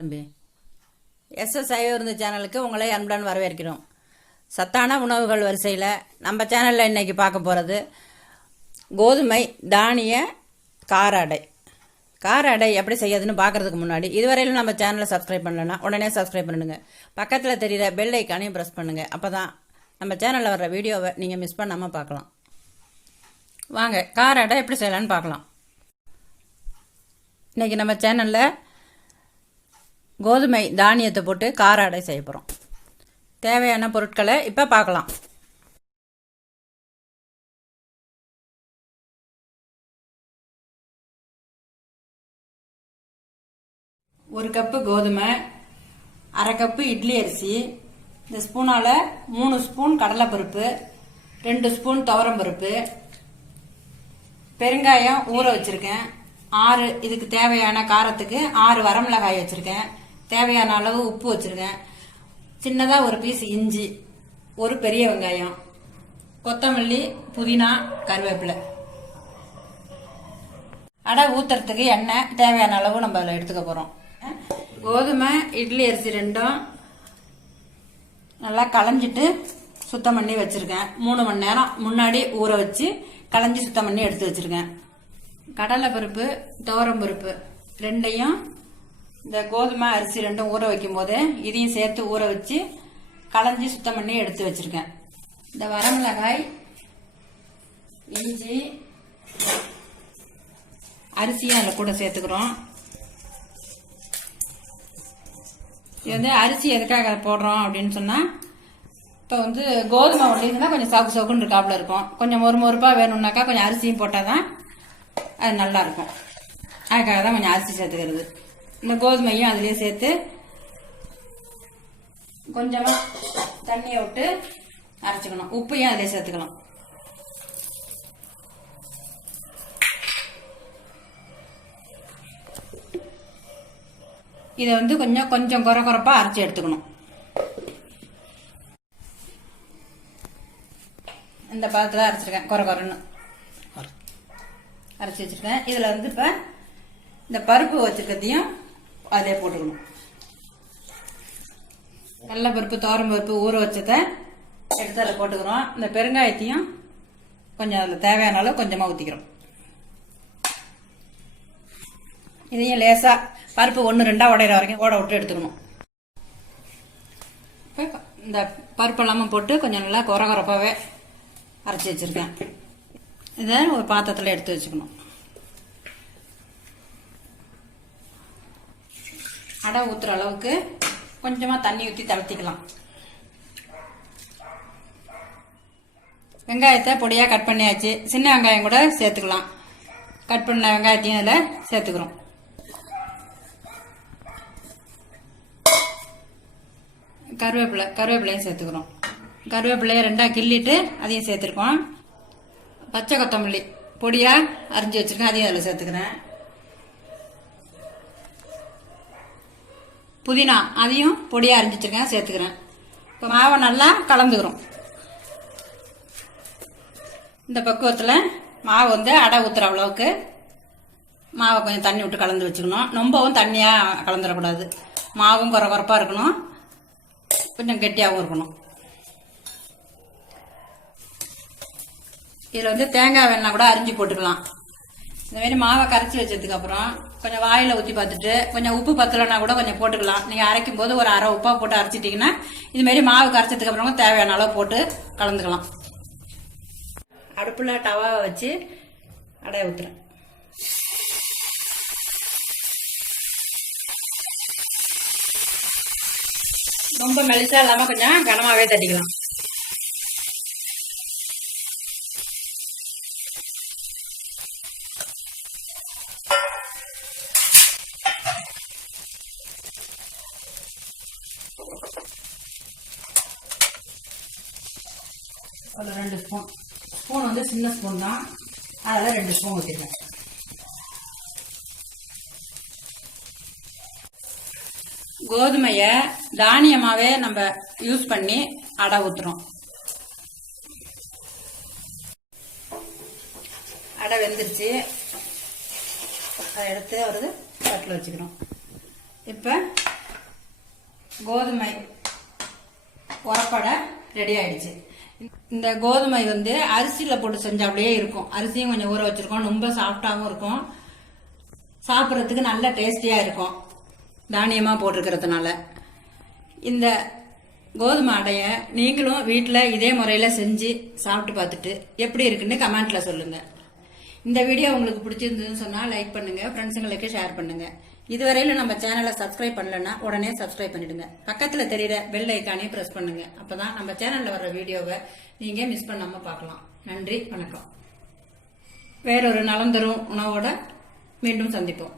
தம்பி சைவ விருந்து சேனலுக்கு உங்களை அன்புடன் வரவேற்கிறோம். சத்தான உணவுகள் வரிசையில் நம்ம சேனலில் இன்றைக்கி பார்க்க போகிறது கோதுமை தானிய கார அடை. கார அடை எப்படி செய்யறதுன்னு பார்க்குறதுக்கு முன்னாடி இதுவரையிலும் நம்ம சேனலை சப்ஸ்கிரைப் பண்ணலன்னா உடனே சப்ஸ்கிரைப் பண்ணுங்கள். பக்கத்தில் தெரிகிற பெல் ஐக்கானையும் ப்ரெஸ் பண்ணுங்கள். அப்போ தான் நம்ம சேனலில் வர்ற வீடியோவை நீங்கள் மிஸ் பண்ணாமல் பார்க்கலாம். வாங்க கார அடை எப்படி செய்யலான்னு பார்க்கலாம். இன்றைக்கி நம்ம சேனலில் கோதுமை தானியத்தை போட்டு கார அடை செய்ய போகிறோம். தேவையான பொருட்களை இப்போ பார்க்கலாம். ஒரு கப்பு கோதுமை, அரை கப்பு இட்லி அரிசி, இந்த ஸ்பூனால் 3 ஸ்பூன் கடலைப்பருப்பு, 2 ஸ்பூன் துவரம்பருப்பு, பெருங்காயம் ஊற வச்சுருக்கேன் 6, இதுக்கு தேவையான காரத்துக்கு 6 வரமிளகாய் வச்சுருக்கேன், தேவையான அளவு உப்பு வச்சுருக்கேன், சின்னதாக ஒரு பீஸ் இஞ்சி, ஒரு பெரிய வெங்காயம், கொத்தமல்லி, புதினா, கருவேப்பிலை. அடை ஊற்றுறதுக்கு எண்ணெய் தேவையான அளவு நம்ம அதில் எடுத்துக்க போகிறோம். கோதுமை இட்லி அரிசி ரெண்டும் நல்லா களைஞ்சிட்டு சுத்தம் பண்ணி வச்சுருக்கேன். 3 மணி நேரம் முன்னாடி ஊற வச்சு களைஞ்சி சுத்தம் பண்ணி எடுத்து வச்சுருக்கேன். கடலைப்பருப்பு துவரம்பருப்பு ரெண்டையும் இந்த கோதுமை அரிசி ரெண்டும் ஊற வைக்கும் போது இதையும் சேர்த்து ஊற வச்சு களைஞ்சி சுத்தம் பண்ணி எடுத்து வச்சிருக்கேன். இந்த வரமிளகாய், இஞ்சி, அரிசியும் அதில் கூட சேர்த்துக்கிறோம். இது அரிசி எதுக்காக போடுறோம் அப்படின்னு சொன்னால், இப்போ கோதுமை ஒட்டிங்கன்னா கொஞ்சம் சவுக்கு சவுக்குன்னு இருக்காப்புல இருக்கும். கொஞ்சம் மொறுப்பாக வேணும்னாக்கா கொஞ்சம் அரிசியும் போட்டால் தான் அது நல்லா இருக்கும். அதுக்காக தான் கொஞ்சம் அரிசி சேர்த்துக்கிறது. இந்த கோதுமையும் அதுலேயே சேர்த்து கொஞ்சமாக தண்ணியை விட்டு அரைச்சிக்கணும். உப்பையும் அதிலே சேர்த்துக்கலாம். இதை கொஞ்சம் குறைப்பாக அரைச்சி எடுத்துக்கணும். இந்த பதத்தில் அரைச்சிருக்கேன். குறைன்னு அரைச்சி வச்சிருக்கேன். இதில் இப்போ இந்த பருப்பு வச்சிருக்கிறதையும் அதிலே போட்டுக்கணும். கடலை பருப்பு துவரம் பருப்பு ஊற வச்சதை எடுத்து அதில் போட்டுக்கிறோம். இந்த பெருங்காயத்தையும் கொஞ்சம் அதில் தேவையான அளவு கொஞ்சமாக ஊற்றிக்கிறோம். இதையும் லேசாக பருப்பு 1-2 உடையிற வரைக்கும் ஓட விட்டு எடுத்துக்கணும். இப்போ இந்த பருப்பு எல்லாமே போட்டு கொஞ்சம் நல்லா குறைப்பாகவே அரைச்சி வச்சுருக்கேன். இதை ஒரு பாத்திரத்தில் எடுத்து வச்சுக்கணும். அடை ஊற்றுற அளவுக்கு கொஞ்சமாக தண்ணி ஊற்றி தளர்த்திக்கலாம். வெங்காயத்தை பொடியாக கட் பண்ணியாச்சு. சின்ன வெங்காயம் கூட சேர்த்துக்கலாம். கட் பண்ண வெங்காயத்தையும் அதில் சேர்த்துக்கிறோம். கருவேப்பிலையும் சேர்த்துக்கிறோம். கருவேப்பிலையை 2 கிள்ளிட்டு அதையும் சேர்த்துருக்கோம். பச்சை கொத்தமல்லி பொடியாக அரிஞ்சு வச்சுருக்கேன், அதையும் அதில் சேர்த்துக்கிறேன். புதினா அதையும் பொடியாக அரிஞ்சு வச்சுருக்கேன், சேர்த்துக்கிறேன். இப்போ மாவை நல்லா கலந்துக்கிறோம். இந்த பக்குவத்தில் மாவு அடை ஊற்றுற அளவுக்கு மாவை கொஞ்சம் தண்ணி விட்டு கலந்து வச்சுக்கணும். ரொம்பவும் தண்ணியாக கலந்துடக்கூடாது. மாவும் குறைப்பாக இருக்கணும், கொஞ்சம் கெட்டியாகவும் இருக்கணும். இதில் தேங்காய் வேணா கூட அரிஞ்சு போட்டுக்கலாம். இந்த மாதிரி மாவை கரைச்சி வச்சதுக்கு அப்புறம் கொஞ்சம் வாயில ஊற்றி பார்த்துட்டு கொஞ்சம் உப்பு பத்தலைன்னா கூட கொஞ்சம் போட்டுக்கலாம். நீங்கள் அரைக்கும் போது ஒரு அரை உப்பா போட்டு அரைச்சிட்டிங்கன்னா இதுமாரி மாவு கரைச்சதுக்கு அப்புறம் தேவையான அளவு போட்டு கலந்துக்கலாம். அடுப்பில் டவாவை வச்சு அடைய ஊற்றுறேன். ரொம்ப மெலிசா இல்லாமல் கொஞ்சம் கனமாகவே தட்டிக்கலாம். ஒரு 2 ஸ்பூன் சின்ன ஸ்பூன் தான், அதில் 2 ஸ்பூன் ஊற்றிருக்கேன். கோதுமையை தானியமாகவே நம்ம யூஸ் பண்ணி அடை ஊற்றுறோம். அடை வெந்துருச்சு. அதை எடுத்து தட்டில் வச்சுக்கிறோம். இப்போ கோதுமை உரப்படை ரெடி ஆயிடுச்சு. இந்த கோதுமை வந்து அரிசியில் போட்டு செஞ்சாப்லேயே இருக்கும். அரிசியும் கொஞ்சம் ஊற வச்சிருக்கோம். ரொம்ப சாஃப்டாகவும் இருக்கும். சாப்பிட்றதுக்கு நல்ல டேஸ்டியாக இருக்கும் தானியமாக போட்டிருக்கிறதுனால. இந்த கோதுமை அடையை நீங்களும் வீட்டில் இதே முறையில் செஞ்சு சாப்பிட்டு பார்த்துட்டு எப்படி இருக்குன்னு கமெண்ட்ல சொல்லுங்க. இந்த வீடியோ உங்களுக்கு பிடிச்சிருந்ததுன்னு சொன்னால் லைக் பண்ணுங்க, ஃப்ரெண்ட்ஸுங்களுக்கு ஷேர் பண்ணுங்க. இதுவரையில நம்ம சேனலை சப்ஸ்கிரைப் பண்ணலன்னா உடனே சப்ஸ்கிரைப் பண்ணிடுங்க. பக்கத்தில் தெரியுற பெல் ஐக்கானே பிரஸ் பண்ணுங்க. அப்பதான் நம்ம சேனல்ல வர்ற வீடியோவை நீங்க மிஸ் பண்ணாம பார்க்கலாம். நன்றி, வணக்கம். வேறொரு நலம் தரும் உணவோட மீண்டும் சந்திப்போம்.